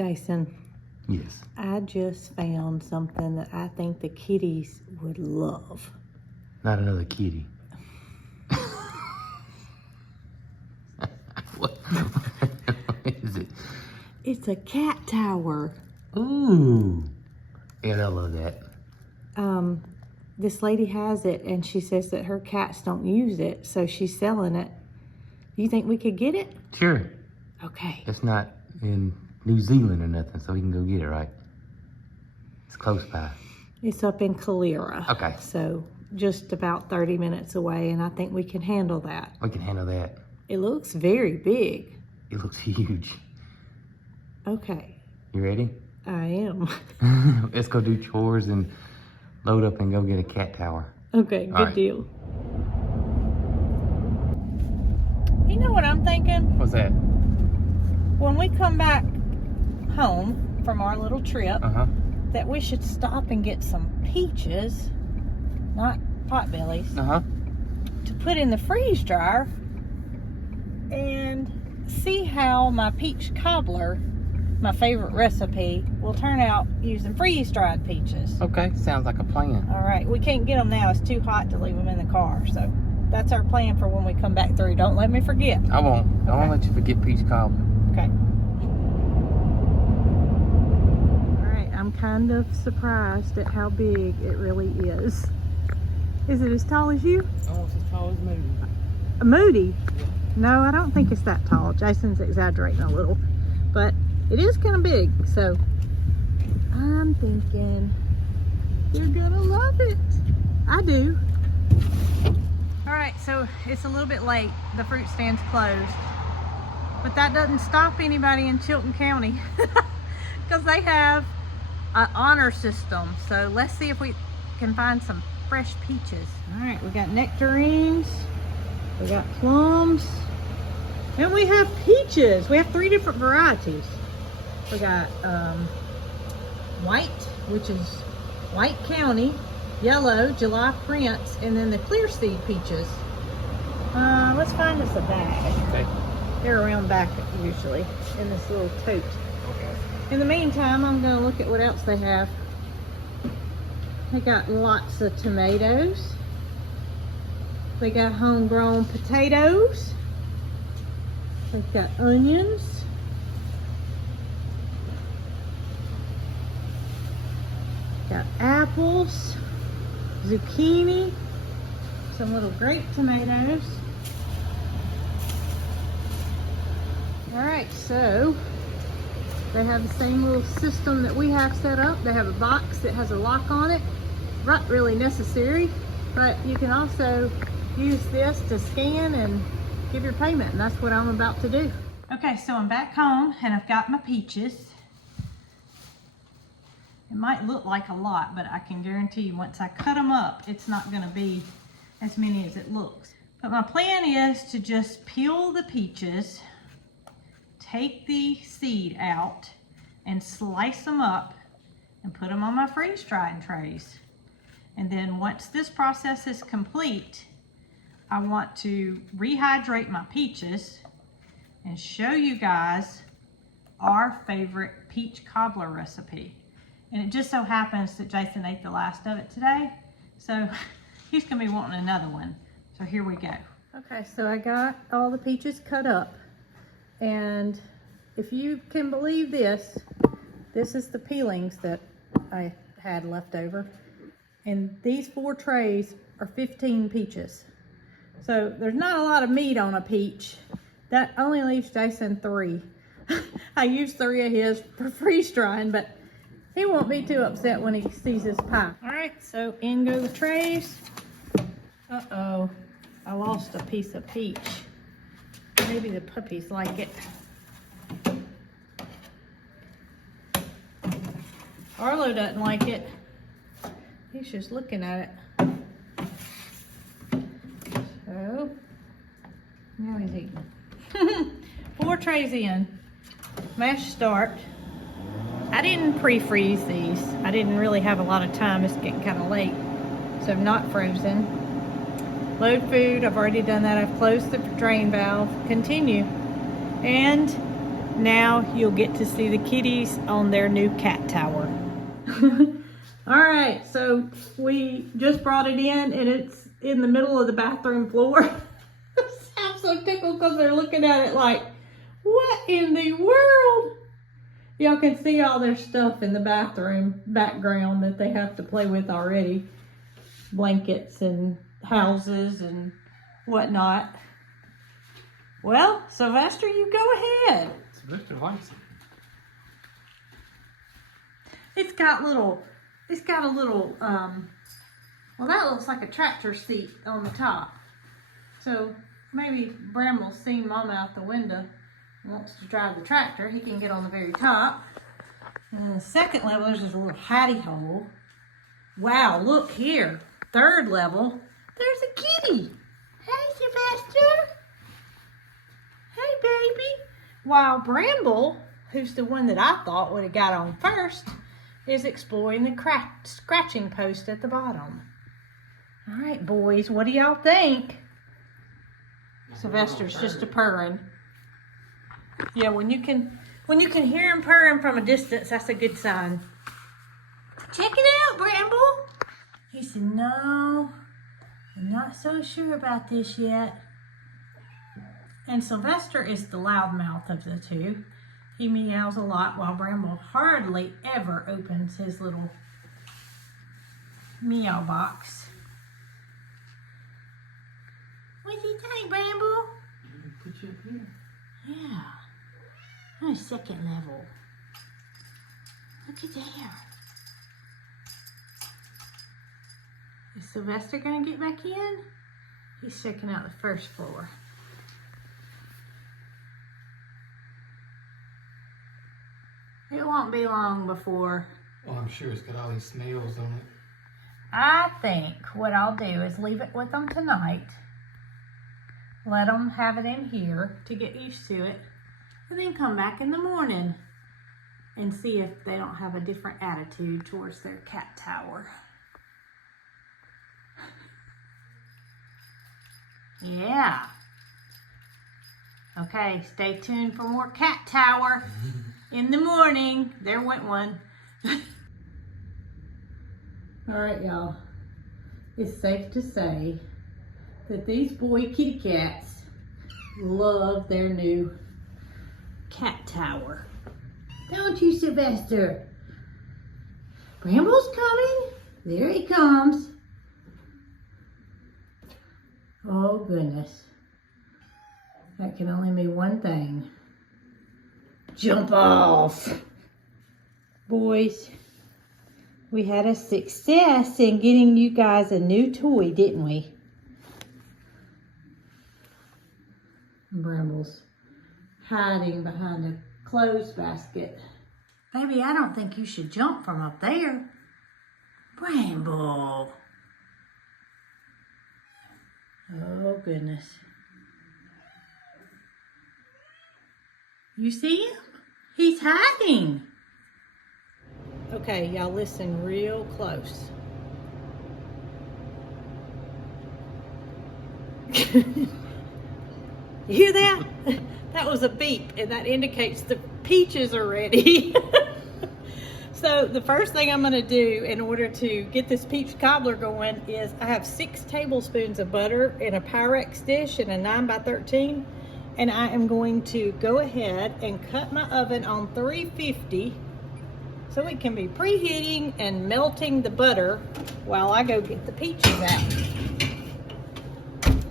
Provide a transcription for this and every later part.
Jason. Yes. I just found something that I think the kitties would love. Not another kitty. What is it? It's a cat tower. Ooh. Yeah, I love that. This lady has it, and she says that her cats don't use it, so she's selling it. You think we could get it? Sure. Okay. It's not in New Zealand or nothing, so we can go get it, right? It's close by. It's up in Calera. Okay. So just about 30 minutes away, and I think we can handle that. We can handle that. It looks very big. It looks huge. Okay. You ready? I am. Let's go do chores and load up and go get a cat tower. Okay, good deal. You know what I'm thinking? What's that? When we come back home from our little trip, that we should stop and get some peaches, not potbellies, to put in the freeze dryer and see how my peach cobbler, my favorite recipe, will turn out using freeze-dried peaches. Okay, sounds like a plan. All right, we can't get them now. It's too hot to leave them in the car, so that's our plan for when we come back through. Don't let me forget. I won't. I won't let you forget peach cobbler. Okay. All right, I'm kind of surprised at how big it really is. Is it as tall as you? Almost as tall as Moody. Moody? Yeah. No, I don't think it's that tall. Jason's exaggerating a little, but it is kind of big, so I'm thinking you're gonna love it. I do. All right, so it's a little bit late. The fruit stand's closed, but that doesn't stop anybody in Chilton County because they have an honor system. So let's see if we can find some fresh peaches. All right, we got nectarines, we got plums, and we have peaches. We have 3 different varieties. We got white, which is White County, yellow, July Prince, and then the clear seed peaches. Let's find us a bag. Okay. They're around back usually in this little tote. Okay. In the meantime, I'm gonna look at what else they have. They got lots of tomatoes. They got homegrown potatoes. They've got onions. Got apples, zucchini, some little grape tomatoes. All right, so they have the same little system that we have set up. They have a box that has a lock on it. Not really necessary, but you can also use this to scan and give your payment, and that's what I'm about to do. Okay, so I'm back home and I've got my peaches. It might look like a lot, but I can guarantee you once I cut them up, it's not gonna be as many as it looks. But my plan is to just peel the peaches, take the seed out, and slice them up and put them on my freeze drying trays. And then once this process is complete, I want to rehydrate my peaches and show you guys our favorite peach cobbler recipe. And it just so happens that Jason ate the last of it today, so he's gonna be wanting another one. So here we go. Okay, so I got all the peaches cut up, and if you can believe this, this is the peelings that I had left over. And these 4 trays are 15 peaches. So there's not a lot of meat on a peach. That only leaves Jason 3. I used 3 of his for freeze drying, but he won't be too upset when he sees his pie. All right, so in go the trays. Uh-oh, I lost a piece of peach. Maybe the puppies like it. Arlo doesn't like it. He's just looking at it. So, now he's eating. 4 trays in. Mash start. I didn't pre-freeze these. I didn't really have a lot of time. It's getting kind of late. So not frozen. Load food. I've already done that. I've closed the drain valve. Continue. And Now you'll get to see the kitties on their new cat tower. All right, so we just brought it in and it's in the middle of the bathroom floor. I'm so tickled because they're looking at it like, what in the world? Y'all can see all their stuff in the bathroom background that they have to play with already. Blankets and houses and whatnot. Well, Sylvester, you go ahead. Sylvester likes it. It's got a little, well, that looks like a tractor seat on the top. So maybe Bramble's seen Mama out the window and wants to drive the tractor. He can get on the very top. And then the second level, there's this little hidey hole. Wow, look here. Third level, there's a kitty. Hey, Sylvester. Hey, baby. While Bramble, who's the one that I thought would have got on first, is exploring the scratching post at the bottom. All right, boys, what do y'all think? Sylvester's just a purring. Yeah, when you can hear him purring from a distance, that's a good sign. Check it out, Bramble. He said, no, I'm not so sure about this yet. And Sylvester is the loudmouth of the two. He meows a lot while Bramble hardly ever opens his little meow box. What do you think, Bramble? Put you up here. Yeah. On a second level. Look at there. Is Sylvester gonna get back in? He's checking out the first floor. It won't be long before. Well, I'm sure it's got all these smells on it. I think what I'll do is leave it with them tonight. Let them have it in here to get used to it. And then come back in the morning and see if they don't have a different attitude towards their cat tower. Yeah. Okay, stay tuned for more cat tower in the morning. There went one. All right, y'all. It's safe to say that these boy kitty cats love their new cat tower. Don't you, Sylvester? Bramble's coming. There he comes. Oh, goodness. That can only mean one thing. Jump off. Boys, we had a success in getting you guys a new toy, didn't we? Bramble's hiding behind a clothes basket. Baby, I don't think you should jump from up there. Bramble. Oh, goodness. You see him? He's hiding. Okay, y'all listen real close. You hear that? That was a beep, and that indicates the peaches are ready. So the first thing I'm going to do in order to get this peach cobbler going is I have 6 tablespoons of butter in a Pyrex dish in a 9x13, and I am going to go ahead and cut my oven on 350 so it can be preheating and melting the butter while I go get the peaches out.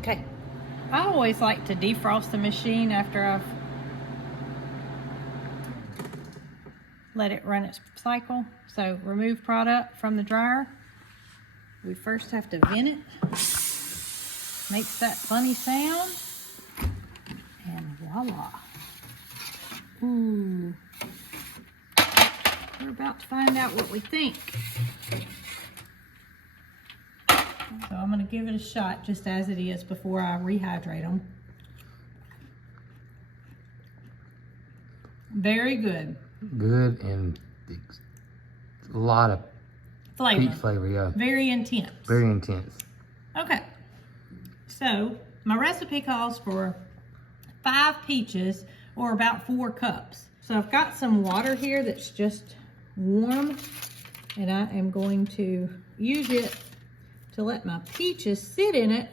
Okay. I always like to defrost the machine after I've let it run its cycle. So remove product from the dryer. We first have to vent it. Makes that funny sound. And voila. Ooh. We're about to find out what we think. So I'm going to give it a shot just as it is before I rehydrate them. Very good. Good, and a lot of Flavor. peach flavor, yeah. Very intense. Very intense. Okay. So my recipe calls for 5 peaches or about 4 cups. So I've got some water here that's just warm, and I am going to use it to let my peaches sit in it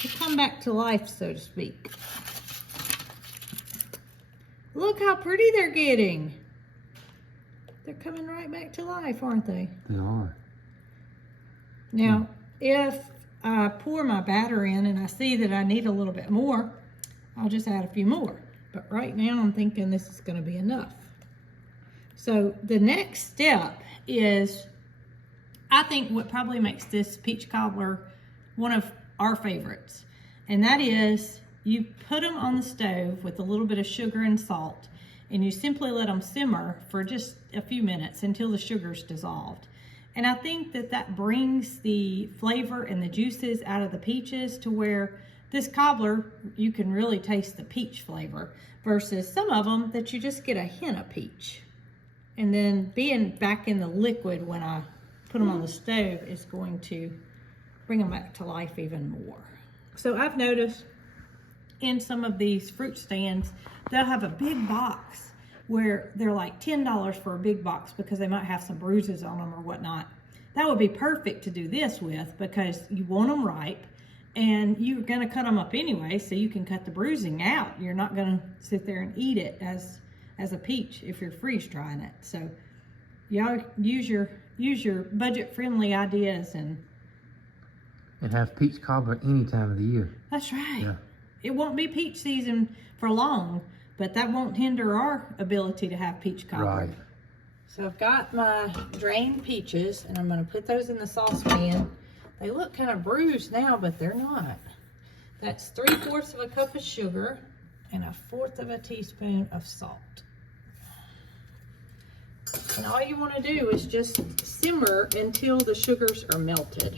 to come back to life, so to speak. Look how pretty they're getting. They're coming right back to life, aren't they? They are. Now, if I pour my batter in and I see that I need a little bit more, I'll just add a few more. But right now I'm thinking this is going to be enough. So the next step is, I think what probably makes this peach cobbler one of our favorites. And that is, you put them on the stove with a little bit of sugar and salt, and you simply let them simmer for just a few minutes until the sugar's dissolved. And I think that that brings the flavor and the juices out of the peaches to where this cobbler, you can really taste the peach flavor, versus some of them that you just get a hint of peach. And then being back in the liquid when I put them on the stove is going to bring them back to life even more. So I've noticed in some of these fruit stands, they'll have a big box where they're like $10 for a big box because they might have some bruises on them or whatnot. That would be perfect to do this with, because you want them ripe and you're gonna cut them up anyway, so you can cut the bruising out. You're not gonna sit there and eat it as a peach if you're freeze drying it. So y'all use your budget friendly ideas and have peach cobbler any time of the year. That's right. Yeah. It won't be peach season for long, but that won't hinder our ability to have peach cobbler. Right. So I've got my drained peaches, and I'm going to put those in the saucepan. They look kind of bruised now, but they're not. That's 3/4 of a cup of sugar and 1/4 of a teaspoon of salt. And all you want to do is just simmer until the sugars are melted.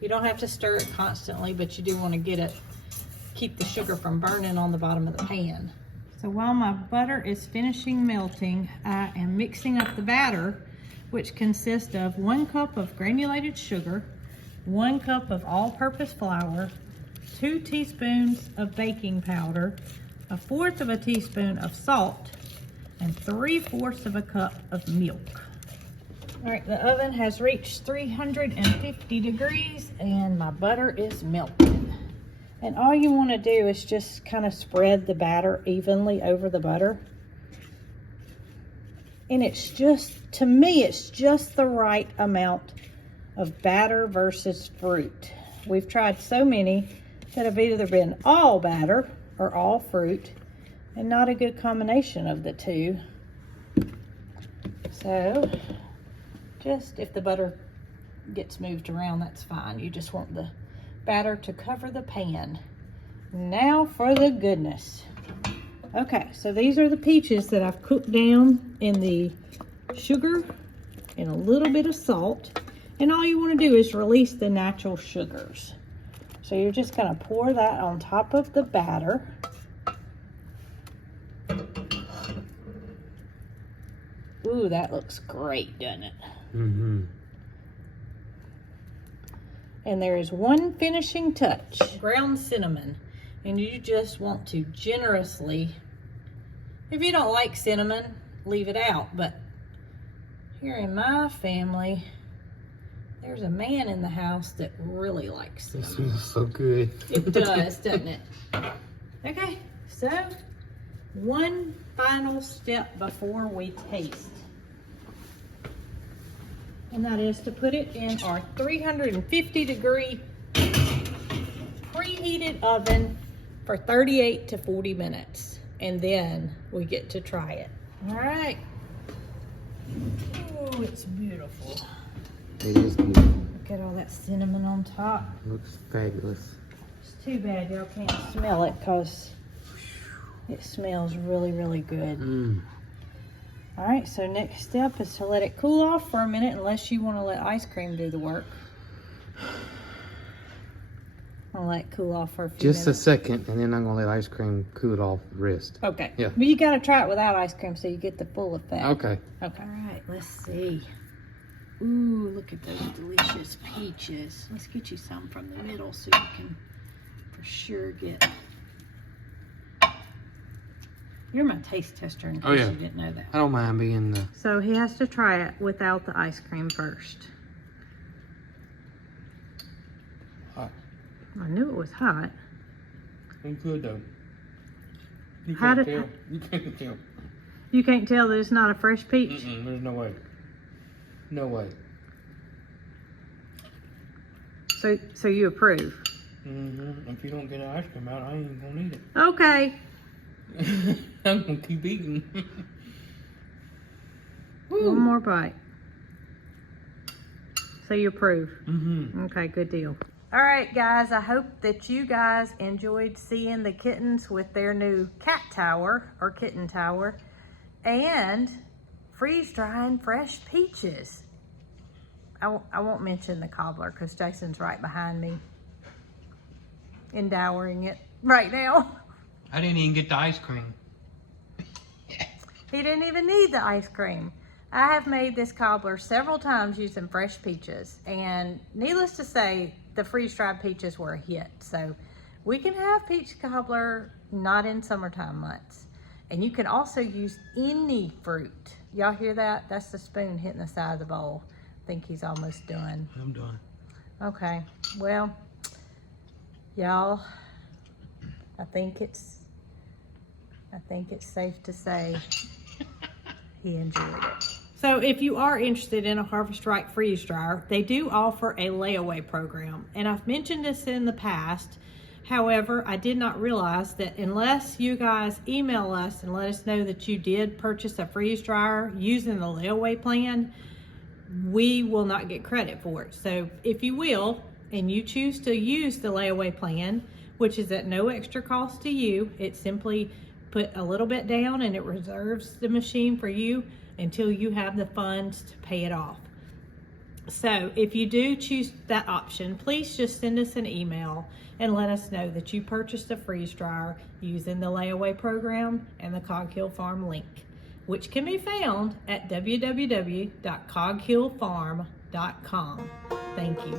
You don't have to stir it constantly, but you do want to keep the sugar from burning on the bottom of the pan. So while my butter is finishing melting, I am mixing up the batter, which consists of 1 cup of granulated sugar, 1 cup of all-purpose flour, 2 teaspoons of baking powder, 1/4 of a teaspoon of salt, and 3/4 of a cup of milk. All right, the oven has reached 350 degrees and my butter is melted. And all you want to do is just kind of spread the batter evenly over the butter. And it's just, to me, it's just the right amount of batter versus fruit. We've tried so many that have either been all batter or all fruit, and not a good combination of the two. So, just if the butter gets moved around, that's fine. You just want the batter to cover the pan. Now for the goodness. Okay, so these are the peaches that I've cooked down in the sugar and a little bit of salt. And all you want to do is release the natural sugars. So you're just going to pour that on top of the batter. Ooh, that looks great, doesn't it? Mm-hmm. And there is one finishing touch, ground cinnamon. And you just want to generously, if you don't like cinnamon, leave it out. But here in my family, there's a man in the house that really likes cinnamon. This smells so good. It does, doesn't it? Okay, so one final step before we taste. And that is to put it in our 350 degree preheated oven for 38 to 40 minutes. And then we get to try it. All right. Oh, it's beautiful. It is beautiful. Look at all that cinnamon on top. Looks fabulous. It's too bad y'all can't smell it because it smells really, really good. Mm. All right, so next step is to let it cool off for a minute, unless you want to let ice cream do the work. I'll let it cool off for a few Just minutes. a second, and then I'm gonna let ice cream cool it off the rest. Okay. Yeah. But you gotta try it without ice cream so you get the full effect. Okay. Okay. All right, let's see. Ooh, look at those delicious peaches. Let's get you some from the middle so you can for sure get. You're my taste tester in case Oh, yeah. you didn't know that. I don't mind being the... So he has to try it without the ice cream first. Hot. I knew it was hot. It's good though. You How can't did- tell. You can't tell. You can't tell that it's not a fresh peach? There's no way. No way. So you approve? If you don't get an ice cream out, I ain't gonna eat it. Okay. I'm gonna keep eating. One more bite. So you approve? Mm-hmm. Okay, good deal. All right, guys, I hope that you guys enjoyed seeing the kittens with their new cat tower or kitten tower and freeze drying fresh peaches. I won't mention the cobbler because Jason's right behind me endowering it right now. I didn't even get the ice cream. He didn't even need the ice cream. I have made this cobbler several times using fresh peaches, and needless to say, the freeze-dried peaches were a hit. So we can have peach cobbler not in summertime months. And you can also use any fruit. Y'all hear that? That's the spoon hitting the side of the bowl. I think he's almost done. I'm done. Okay, well, y'all, I think it's safe to say he enjoyed it. So if you are interested in a Harvest Right freeze dryer, they do offer a layaway program. And I've mentioned this in the past. However, I did not realize that unless you guys email us and let us know that you did purchase a freeze dryer using the layaway plan, we will not get credit for it. So if you will, and you choose to use the layaway plan, which is at no extra cost to you, it simply put a little bit down and it reserves the machine for you until you have the funds to pay it off. So if you do choose that option, please just send us an email and let us know that you purchased a freeze dryer using the layaway program and the Cog Hill Farm link, which can be found at www.coghillfarm.com. Thank you.